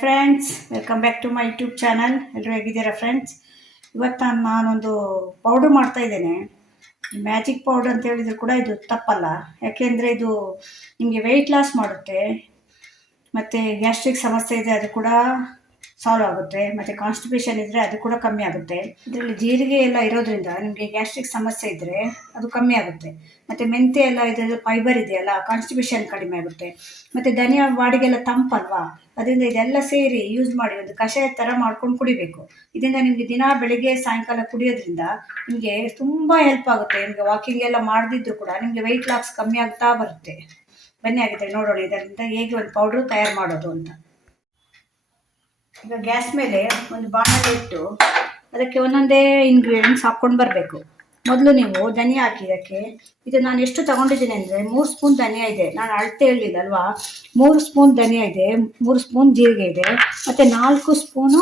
Friends, welcome back to my YouTube channel. ಎಲ್ಲರೂ ಹೇಗಿದ್ದೀರಾ friends? ಇವತ್ತು ನಾನೊಂದು ಪೌಡ್ರ್ ಮಾಡ್ತಾ ಇದ್ದೇನೆ. ಮ್ಯಾಜಿಕ್ ಪೌಡ್ರ್ ಅಂತ ಹೇಳಿದ್ರು ಕೂಡ ಇದು ತಪ್ಪಲ್ಲ. ಯಾಕೆಂದರೆ ಇದು ನಿಮಗೆ ವೆಯ್ಟ್ ಲಾಸ್ ಮಾಡುತ್ತೆ, ಮತ್ತು ಗ್ಯಾಸ್ಟ್ರಿಕ್ ಸಮಸ್ಯೆ ಇದೆ ಅದು ಕೂಡ ಸಾಲ್ವ್ ಆಗುತ್ತೆ, ಮತ್ತು ಕಾನ್ಸ್ಟಿಪೇಷನ್ ಇದ್ದರೆ ಅದು ಕೂಡ ಕಮ್ಮಿ ಆಗುತ್ತೆ. ಇದರಲ್ಲಿ ಜೀರಿಗೆ ಎಲ್ಲ ಇರೋದ್ರಿಂದ ನಿಮಗೆ ಗ್ಯಾಸ್ಟ್ರಿಕ್ ಸಮಸ್ಯೆ ಇದ್ದರೆ ಅದು ಕಮ್ಮಿ ಆಗುತ್ತೆ. ಮತ್ತು ಮೆಂತ್ಯ ಎಲ್ಲ ಇದರಲ್ಲಿ ಫೈಬರ್ ಇದೆಯಲ್ಲ, ಕಾನ್ಸ್ಟಿಪೇಷನ್ ಕಡಿಮೆ ಆಗುತ್ತೆ. ಮತ್ತು ಧನಿಯಾ ಬಾಡಿಗೆಲ್ಲ ತಂಪಲ್ವಾ, ಅದರಿಂದ ಇದೆಲ್ಲ ಸೇರಿ ಯೂಸ್ ಮಾಡಿ ಒಂದು ಕಷಾಯ ಥರ ಮಾಡ್ಕೊಂಡು ಕುಡಿಬೇಕು. ಇದರಿಂದ ನಿಮಗೆ ದಿನ ಬೆಳಿಗ್ಗೆ ಸಾಯಂಕಾಲ ಕುಡಿಯೋದ್ರಿಂದ ನಿಮಗೆ ತುಂಬ ಹೆಲ್ಪ್ ಆಗುತ್ತೆ. ನಿಮಗೆ ವಾಕಿಂಗ್ ಎಲ್ಲ ಮಾಡದಿದ್ದು ಕೂಡ ನಿಮಗೆ ವೆಯ್ಟ್ ಲಾಸ್ ಕಮ್ಮಿ ಆಗ್ತಾ ಬರುತ್ತೆ. ಬನ್ನಿ ಆಗಿದ್ರೆ ನೋಡೋಣ ಇದರಿಂದ ಹೇಗೆ ಒಂದು ಪೌಡ್ರು ತಯಾರು ಮಾಡೋದು ಅಂತ. ಈಗ ಗ್ಯಾಸ್ ಮೇಲೆ ಒಂದು ಬಾಣಲೆ ಇಟ್ಟು ಅದಕ್ಕೆ ಒಂದೊಂದೇ ಇಂಗ್ರೀಡಿಯೆಂಟ್ಸ್ ಹಾಕ್ಕೊಂಡು ಬರಬೇಕು. ಮೊದಲು ನೀವು ಧನಿಯಾ ಹಾಕಿ. ಇದಕ್ಕೆ ಇದು ನಾನು ಎಷ್ಟು ತಗೊಂಡಿದ್ದೀನಿ ಅಂದರೆ 3 ಸ್ಪೂನ್ ಧನಿಯಾ ಇದೆ. ನಾನು ಅಳತೆ ಹೇಳಿಲ್ಲ ಅಲ್ವಾ, 3 ಸ್ಪೂನ್ ಧನಿಯಾ ಇದೆ, 3 ಸ್ಪೂನ್ ಜೀರಿಗೆ ಇದೆ, ಮತ್ತು 4 ಸ್ಪೂನು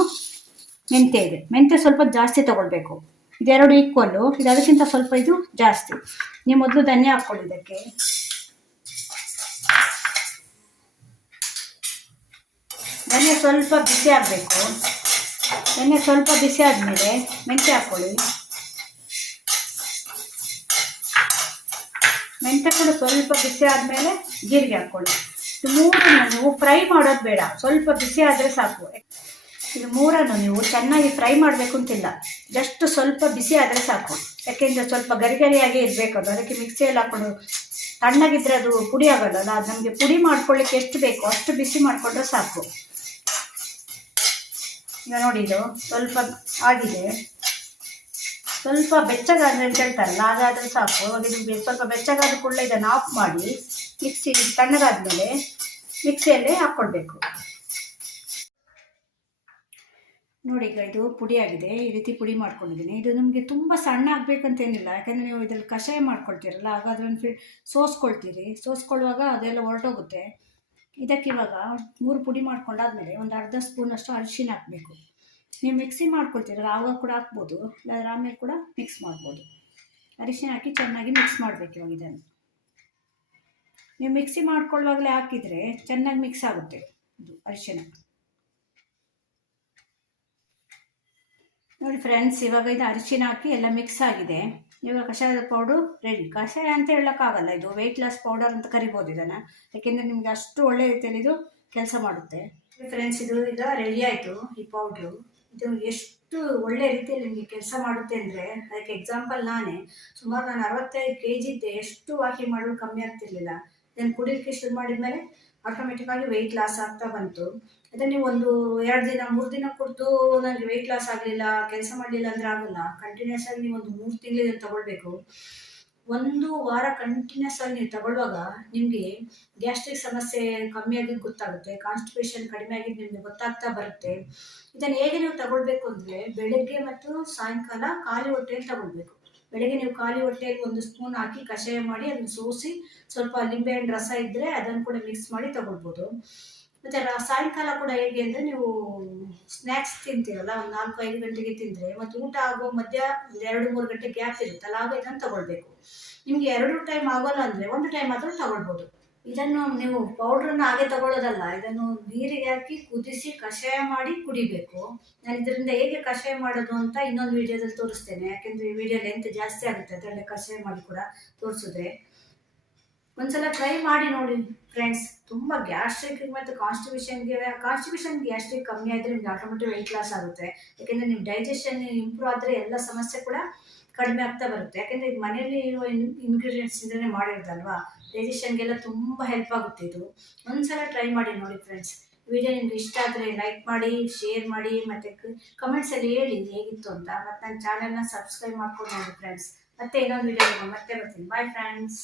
ಮೆಂತ್ಯ ಇದೆ. ಮೆಂತ್ಯ ಸ್ವಲ್ಪ ಜಾಸ್ತಿ ತೊಗೊಳ್ಬೇಕು. ಇದೆರಡು ಈಕ್ವಲ್ಲು, ಇದು ಅದಕ್ಕಿಂತ ಸ್ವಲ್ಪ ಇದು ಜಾಸ್ತಿ. ನೀವು ಮೊದಲು ಧನಿಯಾ ಹಾಕ್ಕೊಳ್ಳಿ. ಇದಕ್ಕೆ ಧನಿಯಾ ಸ್ವಲ್ಪ ಬಿಸಿ ಆಗಬೇಕು. ಧನಿಯಾ ಸ್ವಲ್ಪ ಬಿಸಿ ಆದಮೇಲೆ ಮೆಂತ್ಯ ಹಾಕ್ಕೊಳ್ಳಿ. ಮೆಂತ್ಯ ಕೂಡ ಸ್ವಲ್ಪ ಬಿಸಿ ಆದಮೇಲೆ ಜೀರಿಗೆ ಹಾಕ್ಕೊಳ್ಳಿ. ಇದು ಮೂರನ್ನು ನೀವು ಫ್ರೈ ಮಾಡೋದು ಬೇಡ, ಸ್ವಲ್ಪ ಬಿಸಿ ಆದರೆ ಸಾಕು. ಇದು ಮೂರನ್ನು ನೀವು ಚೆನ್ನಾಗಿ ಫ್ರೈ ಮಾಡಬೇಕು ಅಂತಿಲ್ಲ, ಜಸ್ಟ್ ಸ್ವಲ್ಪ ಬಿಸಿ ಆದರೆ ಸಾಕು. ಯಾಕೆಂದರೆ ಸ್ವಲ್ಪ ಗರಿಗರಿಯಾಗೇ ಇರಬೇಕು ಅದು. ಅದಕ್ಕೆ ಮಿಕ್ಸಿಯಲ್ಲಿ ಹಾಕ್ಕೊಂಡು ತಣ್ಣಗಿದ್ರೆ ಅದು ಪುಡಿ ಆಗೋಲ್ಲ. ಅದು ನಮಗೆ ಪುಡಿ ಮಾಡ್ಕೊಳ್ಳಿಕ್ಕೆ ಎಷ್ಟು ಬೇಕೋ ಅಷ್ಟು ಬಿಸಿ ಮಾಡಿಕೊಂಡ್ರೆ ಸಾಕು. ಈಗ ನೋಡಿ, ಇದು ಸ್ವಲ್ಪ ಆಗಿದೆ. ಸ್ವಲ್ಪ ಬೆಚ್ಚಗಾದ್ರೆ ಅಂತ ಹೇಳ್ತಾರಲ್ಲ, ಹಾಗಾದರೆ ಸಾಕು. ಇದು ಸ್ವಲ್ಪ ಬೆಚ್ಚಗಾದ ಕೂಡಲೇ ಇದನ್ನು ಆಫ್ ಮಾಡಿ ಮಿಕ್ಸಿ ತಣ್ಣಗಾದ್ಮೇಲೆ ಮಿಕ್ಸಿಯಲ್ಲೇ ಹಾಕ್ಕೊಳ್ಬೇಕು. ನೋಡಿ, ಈಗ ಇದು ಪುಡಿ ಆಗಿದೆ. ಈ ರೀತಿ ಪುಡಿ ಮಾಡ್ಕೊಂಡಿದ್ದೀನಿ. ಇದು ನಿಮಗೆ ತುಂಬ ಸಣ್ಣ ಆಗಬೇಕಂತೇನಿಲ್ಲ, ಯಾಕಂದರೆ ನೀವು ಇದರಲ್ಲಿ ಕಷಾಯ ಮಾಡ್ಕೊಳ್ತೀರಲ್ಲ, ಆಗ ಅದನ್ನು ಸೋಸ್ಕೊಳ್ತೀರಿ. ಸೋಸ್ಕೊಳ್ಳುವಾಗ ಅದೆಲ್ಲ ಹೊರಟೋಗುತ್ತೆ. ಇದಕ್ಕೆ ಇವಾಗ 3 ಪುಡಿ ಮಾಡ್ಕೊಂಡಾದ್ಮೇಲೆ ಒಂದು ಅರ್ಧ ಸ್ಪೂನಷ್ಟು ಅರಿಶಿನ ಹಾಕಬೇಕು. ನೀವು ಮಿಕ್ಸಿ ಮಾಡ್ಕೊಳ್ತೀರಲ್ಲ, ಆವಾಗ ಕೂಡ ಹಾಕ್ಬೋದು, ಇಲ್ಲಾಂದ್ರೆ ಆಮೇಲೆ ಕೂಡ ಮಿಕ್ಸ್ ಮಾಡ್ಬೋದು. ಅರಿಶಿನ ಹಾಕಿ ಚೆನ್ನಾಗಿ ಮಿಕ್ಸ್ ಮಾಡಬೇಕು. ಇವಾಗ ಇದನ್ನು ನೀವು ಮಿಕ್ಸಿ ಮಾಡ್ಕೊಳ್ಳುವಾಗಲೇ ಹಾಕಿದರೆ ಚೆನ್ನಾಗಿ ಮಿಕ್ಸ್ ಆಗುತ್ತೆ ಇದು ಅರಿಶಿನ. ನೋಡಿ ಫ್ರೆಂಡ್ಸ್, ಇವಾಗ ಇದು ಅರಿಶಿನ ಹಾಕಿ ಎಲ್ಲ ಮಿಕ್ಸ್ ಆಗಿದೆ. ಇವಾಗ ಕಷಾಯದ ಪೌಡ್ರು ರೆಡಿ. ಕಷಾಯ ಅಂತ ಹೇಳೋಕ್ಕಾಗಲ್ಲ, ಇದು ವೆಯ್ಟ್ ಲಾಸ್ ಪೌಡರ್ ಅಂತ ಕರಿಬೋದು ಇದನ್ನು. ಯಾಕೆಂದರೆ ನಿಮಗೆ ಅಷ್ಟು ಒಳ್ಳೆ ರೀತಿಯಲ್ಲಿ ಇದು ಕೆಲಸ ಮಾಡುತ್ತೆ. ಫ್ರೆಂಡ್ಸ್, ಇದು ಈಗ ರೆಡಿ ಆಯಿತು. ಈ ಪೌಡ್ರು ಇದು ಎಷ್ಟು ಒಳ್ಳೆ ರೀತಿಯಲ್ಲಿ ನಿಮಗೆ ಕೆಲಸ ಮಾಡುತ್ತೆ ಅಂದರೆ, ಅದಕ್ಕೆ ಎಕ್ಸಾಂಪಲ್ ನಾನೇ. ಸುಮಾರು ನಾನು 65 kg ಇದ್ದೆ. ಎಷ್ಟು ವಾಕಿಂಗ್ ಮಾಡೋದು ಕಮ್ಮಿ ಆಗ್ತಿರ್ಲಿಲ್ಲ. ಇದನ್ನು ಕುಡಿಯೋಕ್ಕೆ ಶುರು ಮಾಡಿದ್ಮೇಲೆ ಆಟೋಮೆಟಿಕ್ಕಾಗಿ ವೆಯ್ಟ್ ಲಾಸ್ ಆಗ್ತಾ ಬಂತು. ಅದನ್ನು ನೀವು ಒಂದು 2 ದಿನ 3 ದಿನ ಕೊಟ್ಟು ನನಗೆ ವೆಯ್ಟ್ ಲಾಸ್ ಆಗಲಿಲ್ಲ, ಕೆಲಸ ಮಾಡಲಿಲ್ಲ ಅಂದರೆ ಆಗೋಲ್ಲ. ಕಂಟಿನ್ಯೂಸ್ ಆಗಿ ನೀವು ಒಂದು 3 ತಿಂಗಳು ಇದನ್ನು ತಗೊಳ್ಬೇಕು. 1 ವಾರ ಕಂಟಿನ್ಯೂಸ್ ಆಗಿ ನೀವು ತಗೊಳ್ಳುವಾಗ ನಿಮಗೆ ಗ್ಯಾಸ್ಟ್ರಿಕ್ ಸಮಸ್ಯೆ ಕಮ್ಮಿ ಆಗಿದ್ದು ಗೊತ್ತಾಗುತ್ತೆ, ಕಾನ್ಸ್ಟಿಪೇಷನ್ ಕಡಿಮೆ ಆಗಿದ್ದು ನಿಮಗೆ ಗೊತ್ತಾಗ್ತಾ ಬರುತ್ತೆ. ಇದನ್ನು ಹೇಗೆ ನೀವು ತಗೊಳ್ಬೇಕು ಅಂದರೆ, ಬೆಳಗ್ಗೆ ಮತ್ತು ಸಾಯಂಕಾಲ ಖಾಲಿ ಹೊಟ್ಟೆಯಲ್ಲಿ ತಗೊಳ್ಬೇಕು. ಬೆಳಗ್ಗೆ ನೀವು ಖಾಲಿ ಹೊಟ್ಟೆಯಲ್ಲಿ 1 ಸ್ಪೂನ್ ಹಾಕಿ ಕಷಾಯ ಮಾಡಿ ಅದನ್ನು ಸೋಸಿ ಸ್ವಲ್ಪ ಲಿಂಬೆಹಣ್ಣು ರಸ ಇದ್ದರೆ ಅದನ್ನು ಕೂಡ ಮಿಕ್ಸ್ ಮಾಡಿ ತಗೊಳ್ಬೋದು. ಮತ್ತು ಸಾಯಂಕಾಲ ಕೂಡ ಹೇಗೆ ಅಂದರೆ, ನೀವು ಸ್ನ್ಯಾಕ್ಸ್ ತಿಂತೀರಲ್ಲ, ಒಂದು 4-5 ಗಂಟೆಗೆ ತಿಂದರೆ ಮತ್ತು ಊಟ ಆಗೋ ಮಧ್ಯ 2-3 ಗಂಟೆ ಗ್ಯಾಪ್ ಇರುತ್ತಲ್ಲ, ಆಗ ಇದನ್ನು ತಗೊಳ್ಬೇಕು. ನಿಮಗೆ 2 ಟೈಮ್ ಆಗೋಲ್ಲ ಅಂದರೆ 1 ಟೈಮ್ ಆದರೂ ತಗೊಳ್ಬೋದು. ಇದನ್ನು ನೀವು ಪೌಡ್ರನ್ನು ಹಾಗೆ ತಗೊಳ್ಳೋದಲ್ಲ, ಇದನ್ನು ನೀರಿಗೆ ಹಾಕಿ ಕುದಿಸಿ ಕಷಾಯ ಮಾಡಿ ಕುಡಿಬೇಕು. ನಾನು ಇದರಿಂದ ಹೇಗೆ ಕಷಾಯ ಮಾಡೋದು ಅಂತ ಇನ್ನೊಂದು ವೀಡಿಯೋದಲ್ಲಿ ತೋರಿಸ್ತೇನೆ. ಯಾಕೆಂದರೆ ಈ ವಿಡಿಯೋ ಲೆಂತ್ ಜಾಸ್ತಿ ಆಗುತ್ತೆ ಅದರಲ್ಲೇ ಕಷಾಯ ಮಾಡಿ ಕೂಡ ತೋರಿಸಿದ್ರೆ. ಒಂದ್ಸಲ ಟ್ರೈ ಮಾಡಿ ನೋಡಿ ಫ್ರೆಂಡ್ಸ್. ತುಂಬ ಗ್ಯಾಸ್ಟ್ರಿಕ್ ಮತ್ತು ಕಾನ್ಸ್ಟಿಪೇಷನ್ ಗ್ಯಾಸ್ಟ್ರಿಕ್ ಕಮ್ಮಿ ಆದರೆ ನಿಮ್ಗೆ ಆಟೋಮೆಟಿಕ್ ವೆಯ್ಟ್ ಲಾಸ್ ಆಗುತ್ತೆ. ಯಾಕೆಂದರೆ ನಿಮ್ಮ ಡೈಜೆಷನ್ ಇಂಪ್ರೂವ್ ಆದರೆ ಎಲ್ಲ ಸಮಸ್ಯೆ ಕೂಡ ಕಡಿಮೆ ಆಗ್ತಾ ಬರುತ್ತೆ. ಯಾಕೆಂದರೆ ಈಗ ಮನೆಯಲ್ಲಿ ಇರುವ ಇಂಗ್ರೀಡಿಯೆಂಟ್ಸಿಂದಲೇ ಮಾಡಿರೋದಲ್ವಾ, ಡೈಜೆಷನ್ಗೆಲ್ಲ ತುಂಬ ಹೆಲ್ಪ್ ಆಗುತ್ತೆ ಇದು. ಒಂದ್ಸಲ ಟ್ರೈ ಮಾಡಿ ನೋಡಿ ಫ್ರೆಂಡ್ಸ್. ವಿಡಿಯೋ ನಿಮ್ಗೆ ಇಷ್ಟ ಆದರೆ ಲೈಕ್ ಮಾಡಿ, ಶೇರ್ ಮಾಡಿ, ಮತ್ತು ಕಮೆಂಟ್ಸಲ್ಲಿ ಹೇಳಿ ಹೇಗಿತ್ತು ಅಂತ. ಮತ್ತು ನನ್ನ ಚಾನಲ್ನ ಸಬ್ಸ್ಕ್ರೈಬ್ ಮಾಡ್ಕೊಂಡು ನೋಡಿ ಫ್ರೆಂಡ್ಸ್. ಮತ್ತೆ ಇನ್ನೊಂದು ವಿಡಿಯೋ ಮತ್ತೆ ಬರ್ತೀನಿ. Bye friends.